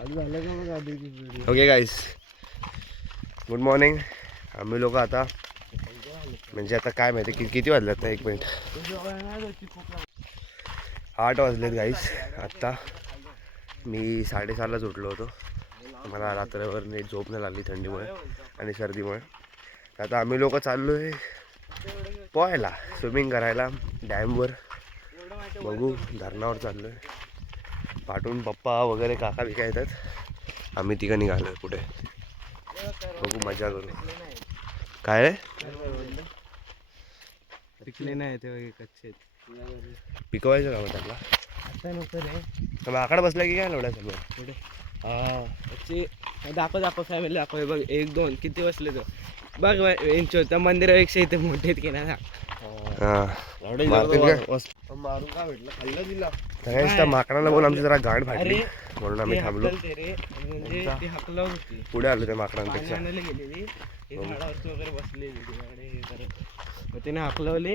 Okay गाईस, good morning. आम्ही लोक आता म्हणजे आता काय माहिती किती वाजले आता, 1 मिनिट 8 वाजलेत गाईस. आत्ता मी 6:30लाच उठलो होतो. मला रात्रभर नीट झोप नाही लागली थंडीमुळे आणि सर्दीमुळे. आता आम्ही लोक चाललो आहे पोहायला, स्विमिंग करायला डॅमवर. बघू, धरणावर चाललो आहे. पाठून पप्पा वगैरे काका बिका येतात. आम्ही तिघं निघालो आहे पुढे. बघू, मजा करू. काय रे? पिकले नाही ते कच्चे पिकवायचं का मग त्याला? आता नको रे. आकडा बसला की काय एवढ्या सगळं? पुढे दाखव फॅमिली दाखव. बघ 1 2 किती बसले तो. बघ इंच त्या मंदिरापेक्षा इथे मोठे आहेत की नाही. मारून काय भेटलं, खाल्लं दिला. त्या माकडाला बोल आमची जरा गाड फाटली म्हणून आम्ही थांबलो. पुढे आलो त्या माकडांपेक्षा. वगैरे बसलेली तिने हाकलवली.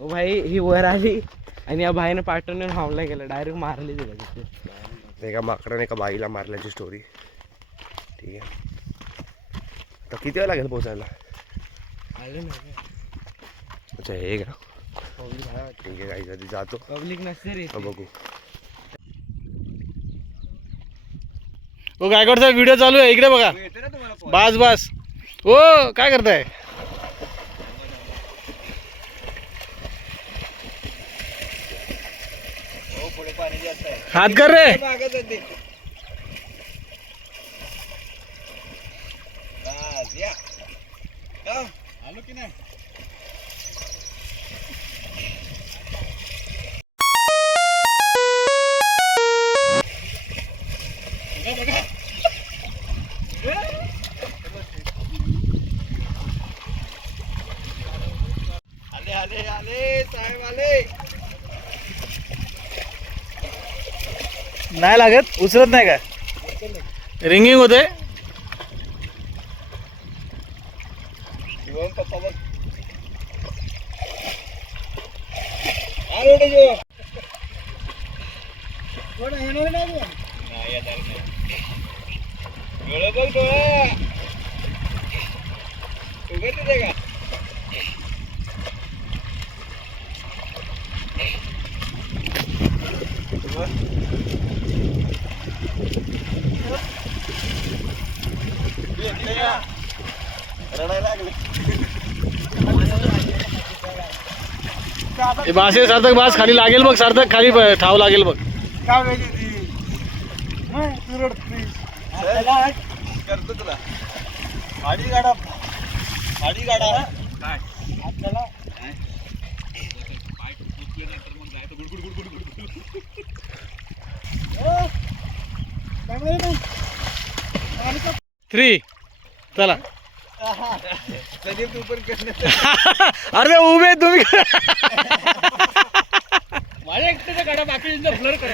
भाई ही वर आली आणि या भाईने पाठवून हावला गेला, डायरेक्ट मारली तिला तिथे. एका माकडाने एका बाईला मारल्याची स्टोरी. ठीक आहे, आता किती वेळ लागेल पोचायला? अच्छा, हे का? ठीक आहे गाईस, आधी जातो. पब्लिक नसते रे. बघू. हो, गायकवाडचा व्हिडिओ चालू आहे, इकडे बघा. बस बस. हो, काय करताय? हात कर रे. आलो की नाही? आले आले साहेब आले. नाही लागत, उचलत नाही का? रिंगिंग होते. पप्पा बघ. डोळे बघ, डोळे उघडते का? बासे सार्थक, बास खाली लागेल बघ. सार्थक खाली ठाव लागेल बघ. करतो तुला आडी गाडा, आडी गाडा. काय थ्री, चला. तू पण अरे उभे तुम्ही. माझ्या एकट्याचा गाडा बाकी ब्लर कर.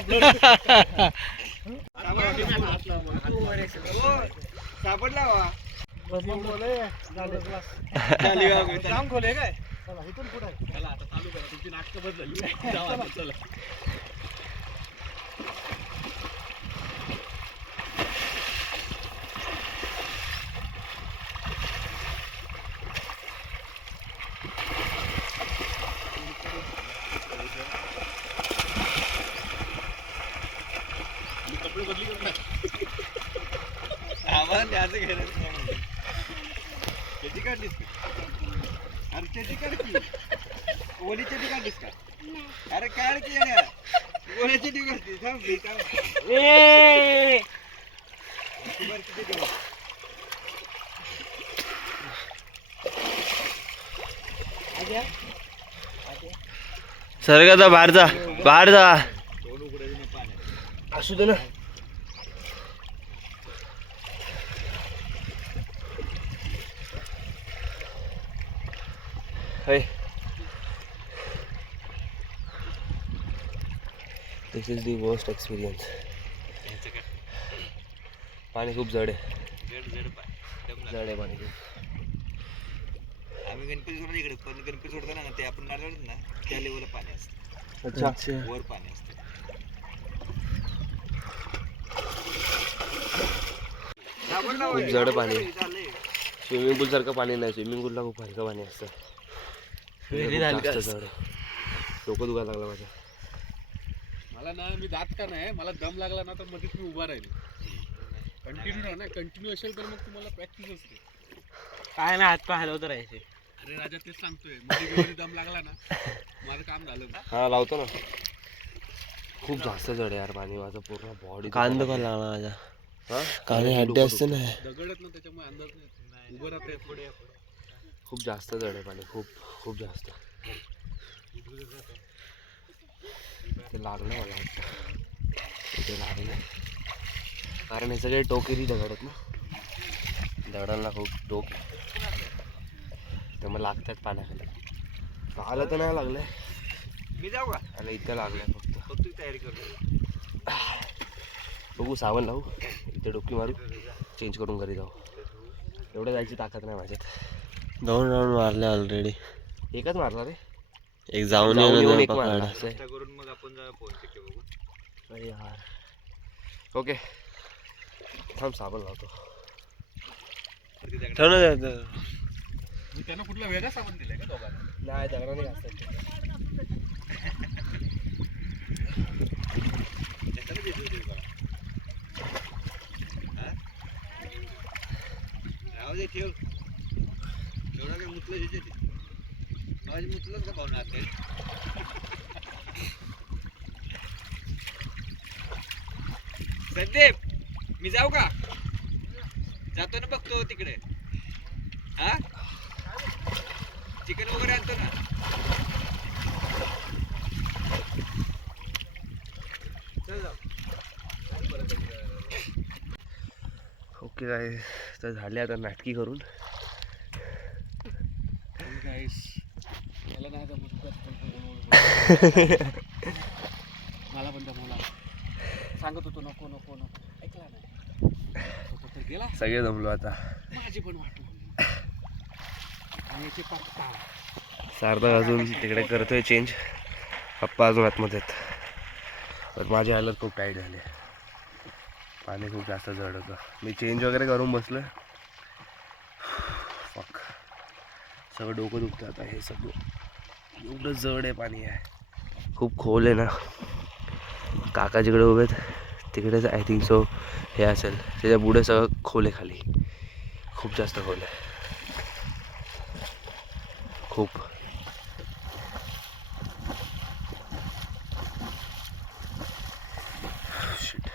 सापडला वा. खोले काय? इथून पुढे चला, आता चालू करा. तुमची नाटकं बदलली. चला. कपडे बदली करणार आम्हाला त्याचं गरज नाही. चेटी काढलीस का? अरे चेटी काढ की. ओली चेटी काढलीस का? अरे काढ की. ओली चेटी काढलीस. थांब की, थांब. किती दिवस? सरक आता बाहेर जा, बाहेर जा. असू दे ना. दिस इज दी वर्स्ट एक्सपिरियन्स. पाणी खूप जड आहे. जड आहे पाणी खूप. आम्ही गणपती सोडा इकडे, पण गणपती सोडताना ना ते आपण नारळ ना त्या लेवलला पाणी असतं. अच्छा, वर पाणी असतं. खूप जड पाणी आहे. स्विमिंग पूल सारखं पाणी नाही, स्विमिंग पूलला खूप हलकं पाणी असतं. खूप जास्त जड आहे. डोकं दुखायला लागलं माझं. मला ना मी जात का नाही, मला दम लागला ना तर मध्येच मी उभा राहील. कंटिन्यू राहा ना, कंटिन्यू असेल तर मग तुम्हाला प्रॅक्टिस असते. काय नाही हात पाय हलवत राहायचे. अरे राजा तेच सांगतोय, मध्ये दम लागला ना माझं काम झालं. हा लावतो ना. खूप जास्त जड आहे यार पाणी, माझं पूर्ण बॉडी कांदा पण लागला माझा. हा काने हड्डे असते ना. दगडत ना त्याच्यामुळे अंदाज नाही उभं राहते पुढे. खूप जास्त जड आहे पाणी, खूप खूप जास्त. ते लागलं मला वाटतं, ते लागलं कारण हे सगळे टोकेरी दगड आहेत ना, दगडांना खूप टोक त्यामुळे लागतात पाण्याखाली. आलं तर नाही लागलंय मी जाऊ का आणि इथं लागलंय फक्त. फक्त तयारी करतो. बघू साबण लावू, इथे डोकी मारू, चेंज करून घरी जाऊ. एवढं जायची ताकद नाही माझ्यात. 2 राऊंड मारले ऑलरेडी. एकच मारला रे, एक जाऊन येऊन येऊन एक मारला पकड. असं आहे. नाश्ता करून मग आपण जा फोन चेक बघू. अरे यार. ओके थांब साबण लावतो. ठेव ना ते. मी त्यांना कुठला वेगळा साबण दिलाय का दोघांना? नाही दगडाने घासतात. त्याच्याला भेटू दे बघा. हा? राहू दे ठेव. एवढा काय मुतलं तिथे ते. माझी मुतलंच का पाहुणा आता? संदीप मी जाऊ का? जातो ना, बघतो तिकडे. हा चिकन वगैरे आणतो ना. चल जाऊ. ओके काय तर झाले आता नाटकी करून. मला नाही जमत. मला पण जमवला, सांगत होतो नको नको नको, ऐकला नाही. तो तर गेला. सगळे जमलो आता. माझी पण वाट लागली. आणि याचे पत्ता सार्थक अजून तिकडे करतोय चेंज, पप्पा अजून आतमध्ये आहेत. तर माझी हालत खूप टाईट झाली, पाणी खूप जास्त जड होतं. मी चेंज वगैरे करून बसलो. फक सगळं डोकं दुखतं आता. हे सगळं एवढं जड आहे पाणी आहे, खूप खोल आहे ना. काका जिकडे उभे आहेत तिकडेच आय थिंक सो हे असेल, त्याच्या पुढे सगळं खोल आहे खाली, खूप जास्त खोल आहे, खूप. शिट.